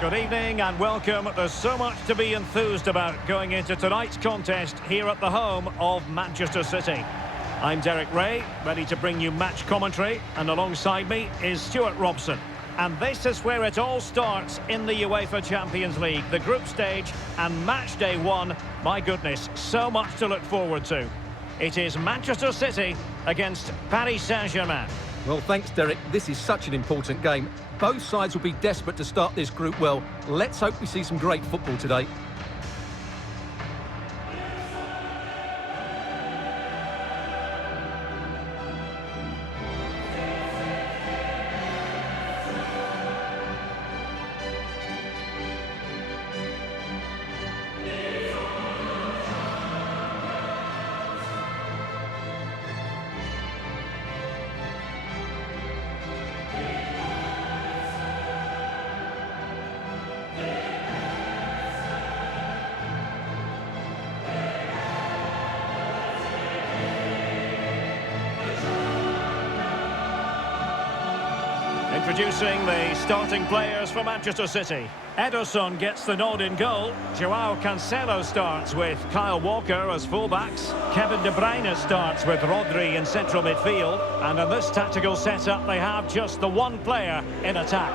Good evening and welcome. There's so much to be enthused about going into tonight's contest here at the home of Manchester City. I'm Derek Ray, ready to bring you match commentary, and alongside me is Stuart Robson. And this is where it all starts in the UEFA Champions League, the group stage and match day one. My goodness, so much to look forward to. It is Manchester City against Paris Saint-Germain. Well, thanks, Derek. This is such an important game. Both sides will be desperate to start this group well. Let's hope we see some great football today. Introducing the starting players for Manchester City. Ederson gets the nod in goal. Joao Cancelo starts with Kyle Walker as fullbacks. Kevin De Bruyne starts with Rodri in central midfield. And in this tactical setup, they have just the one player in attack.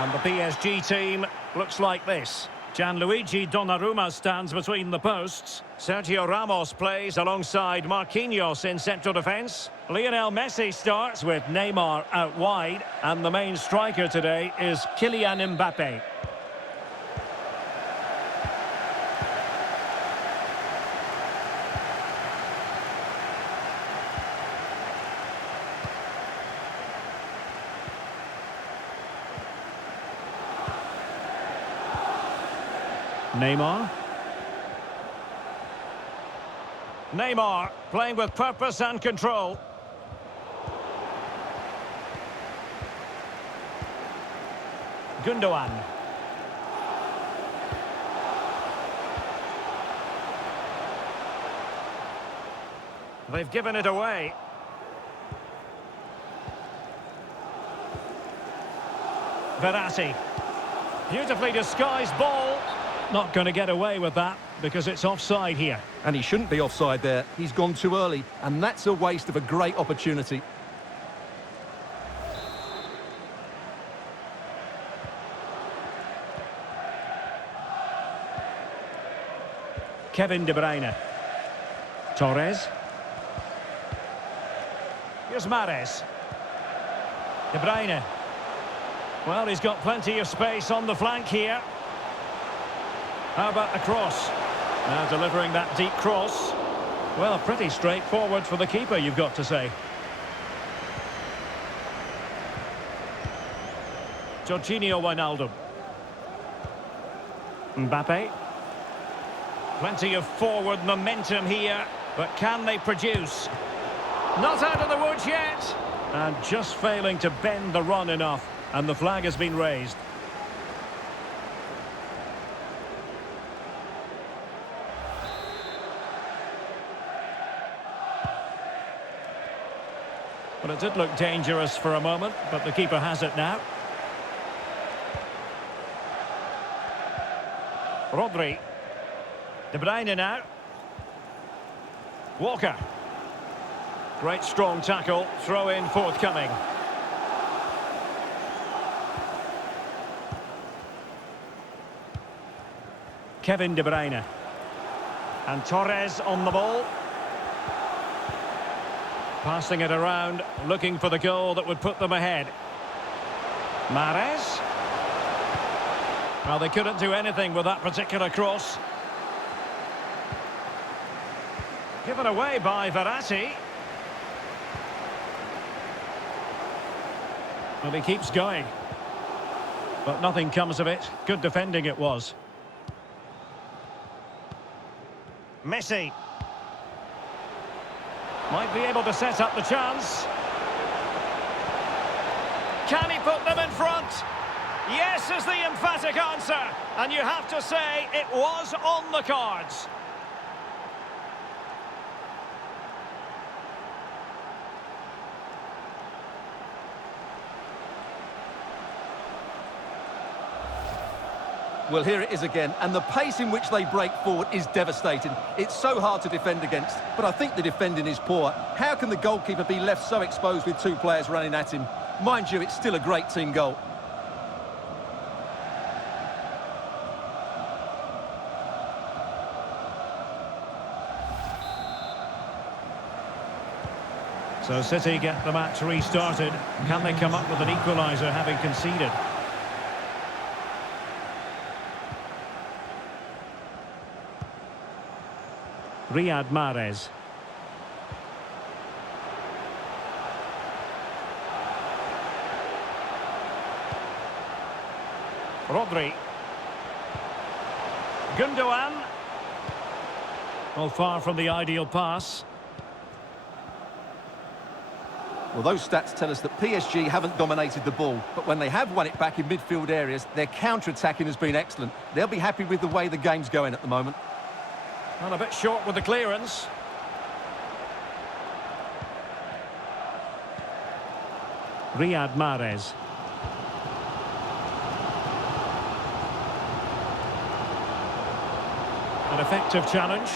And the PSG team looks like this. Gianluigi Donnarumma stands between the posts. Sergio Ramos plays alongside Marquinhos in central defence. Lionel Messi starts with Neymar out wide. And the main striker today is Kylian Mbappe. Neymar playing with purpose and control. Gundogan. They've given it away. Verratti. Beautifully disguised ball. Not going to get away with that because it's offside here. And he shouldn't be offside there. He's gone too early, and that's a waste of a great opportunity. Kevin De Bruyne. Torres. Here's Mahrez. De Bruyne. Well, he's got plenty of space on the flank here. How about the cross? Now delivering that deep cross. Well, pretty straightforward for the keeper, you've got to say. Jorginho Wijnaldum. Mbappe. Plenty of forward momentum here, but can they produce? Not out of the woods yet. And just failing to bend the run enough. And the flag has been raised. Well, it did look dangerous for a moment, but the keeper has it now. Rodri. De Bruyne now. Walker. Great strong tackle. Throw in forthcoming. Kevin De Bruyne. And Torres on the ball. Passing it around, looking for the goal that would put them ahead. Mahrez. Well, they couldn't do anything with that particular cross. Given away by Verratti. Well, he keeps going. But nothing comes of it. Good defending it was. Messi. Might be able to set up the chance. Can he put them in front? Yes is the emphatic answer. And you have to say it was on the cards. Well, here it is again, and the pace in which they break forward is devastating. It's so hard to defend against, but I think the defending is poor. How can the goalkeeper be left so exposed with two players running at him? Mind you, it's still a great team goal. So City get the match restarted. Can they come up with an equaliser having conceded? Riyad Mahrez. Rodri. Gundogan. Well, far from the ideal pass. Well, those stats tell us that PSG haven't dominated the ball, but when they have won it back in midfield areas, their counter-attacking has been excellent. They'll be happy with the way the game's going at the moment. Well, a bit short with the clearance. Riyad Mahrez. An effective challenge.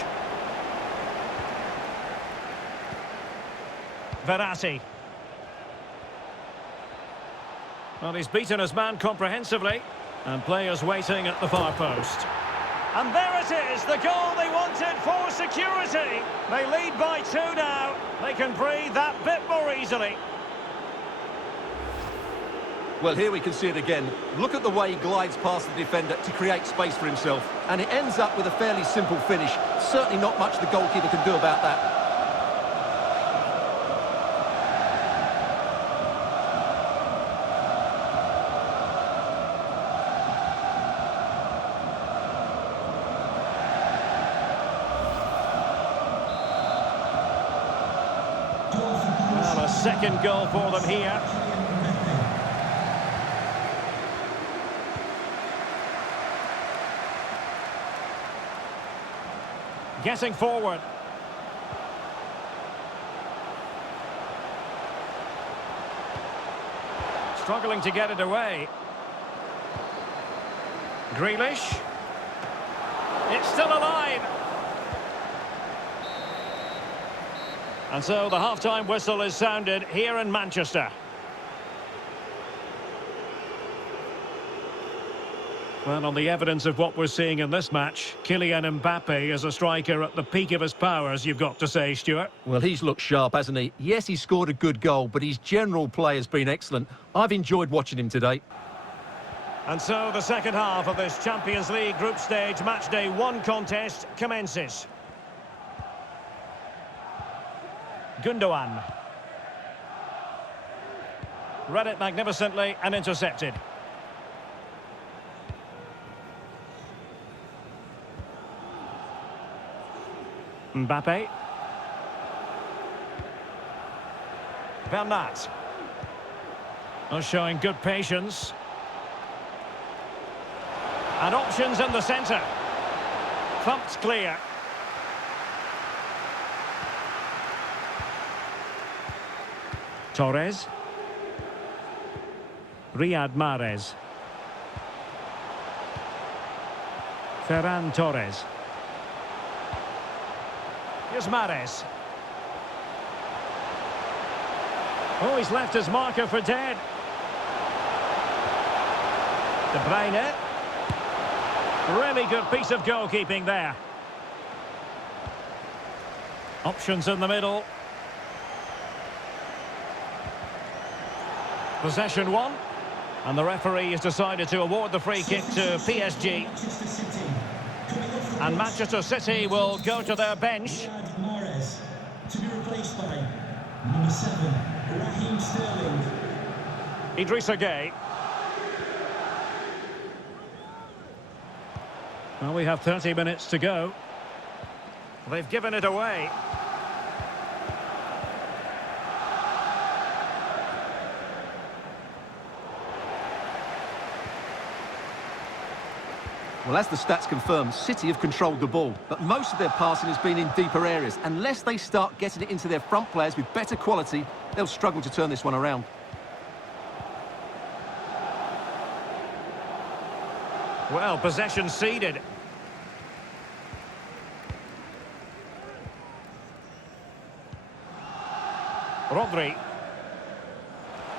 Verratti. Well, he's beaten his man comprehensively. And players waiting at the far post. And there it is, the goal they wanted for security. They lead by 2 now. They can breathe that bit more easily. Well, here we can see it again. Look at the way he glides past the defender to create space for himself. And it ends up with a fairly simple finish. Certainly not much the goalkeeper can do about that. Well, a second goal for them here. Getting forward. Struggling to get it away. Grealish. It's still alive. And so the half-time whistle is sounded here in Manchester. Well, on the evidence of what we're seeing in this match, Kylian Mbappe is a striker at the peak of his powers, you've got to say, Stuart. Well, he's looked sharp, hasn't he? Yes, he scored a good goal, but his general play has been excellent. I've enjoyed watching him today. And so the second half of this Champions League group stage matchday 1 contest commences. Gundogan. Read it magnificently and intercepted. Mbappe. Bernat. Oh, showing good patience. And options in the centre. Thumped clear. Torres. Riyad Mahrez. Ferran Torres. Here's Mahrez. Oh, he's left his marker for dead. De Bruyne. Really good piece of goalkeeping there. Options in the middle. Possession 1. And the referee has decided to award the free kick to PSG. And Manchester City will go to their bench. To be replaced by number 7, Raheem Sterling. Idrissa Gueye. Well, we have 30 minutes to go. They've given it away. Well, as the stats confirm, City have controlled the ball, but most of their passing has been in deeper areas. Unless they start getting it into their front players with better quality, they'll struggle to turn this one around. Well, possession ceded. Rodri.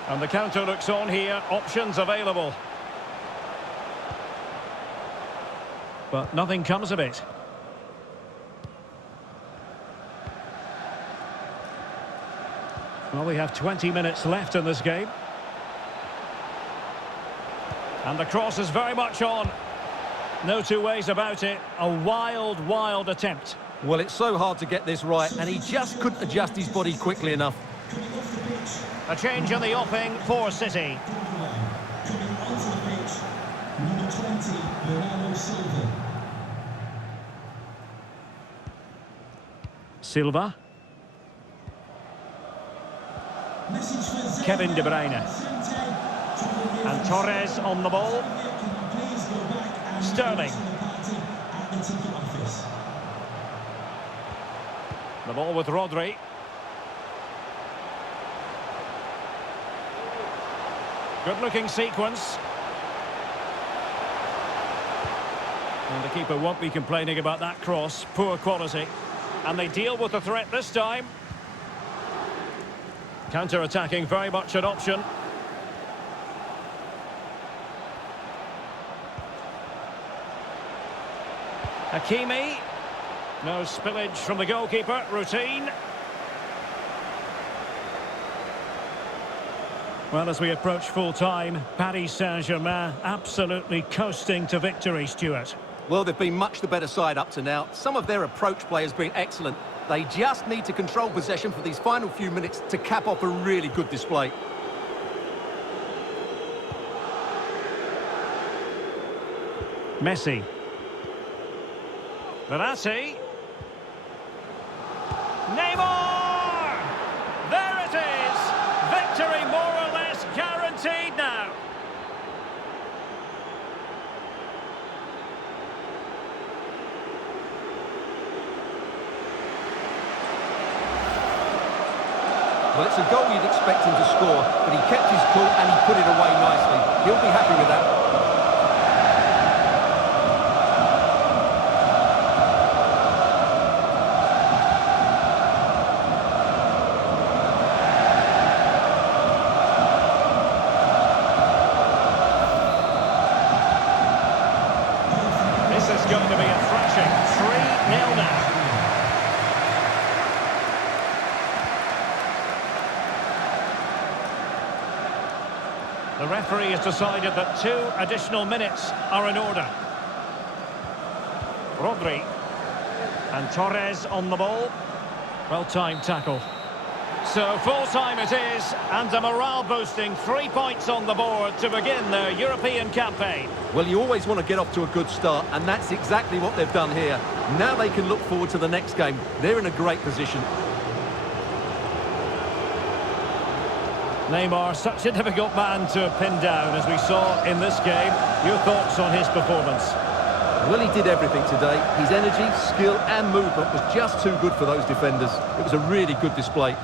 And the counter looks on here. Options available. But nothing comes of it. Well, we have 20 minutes left in this game. And the cross is very much on. No two ways about it. A wild, wild attempt. Well, it's so hard to get this right, and he just couldn't adjust his body quickly enough. A change in the offing for City. Coming onto the pitch, number 20, Ramos. Silva. Kevin De Bruyne. And Torres on the ball. Sterling. The ball with Rodri. Good-looking sequence. And the keeper won't be complaining about that cross. Poor quality. And they deal with the threat this time. Counter-attacking, very much an option. Hakimi. No spillage from the goalkeeper. Routine. Well, as we approach full-time, Paris Saint-Germain absolutely coasting to victory, Stuart. Well, they've been much the better side up to now. Some of their approach play has been excellent. They just need to control possession for these final few minutes to cap off a really good display. Messi. Verratti. Neymar! There it is! Victory more or less guaranteed now. Well, it's a goal you'd expect him to score, but he kept his cool and he put it away nicely. He'll be happy with that. This is going to be a thrashing. 3-0 now. The referee has decided that 2 additional minutes are in order. Rodri. And Torres on the ball. Well-timed tackle. So full-time it is, and a morale-boosting 3 points on the board to begin their European campaign. Well, you always want to get off to a good start, and that's exactly what they've done here. Now they can look forward to the next game. They're in a great position. Neymar, such a difficult man to pin down, as we saw in this game. Your thoughts on his performance? Well, he did everything today. His energy, skill and movement was just too good for those defenders. It was a really good display.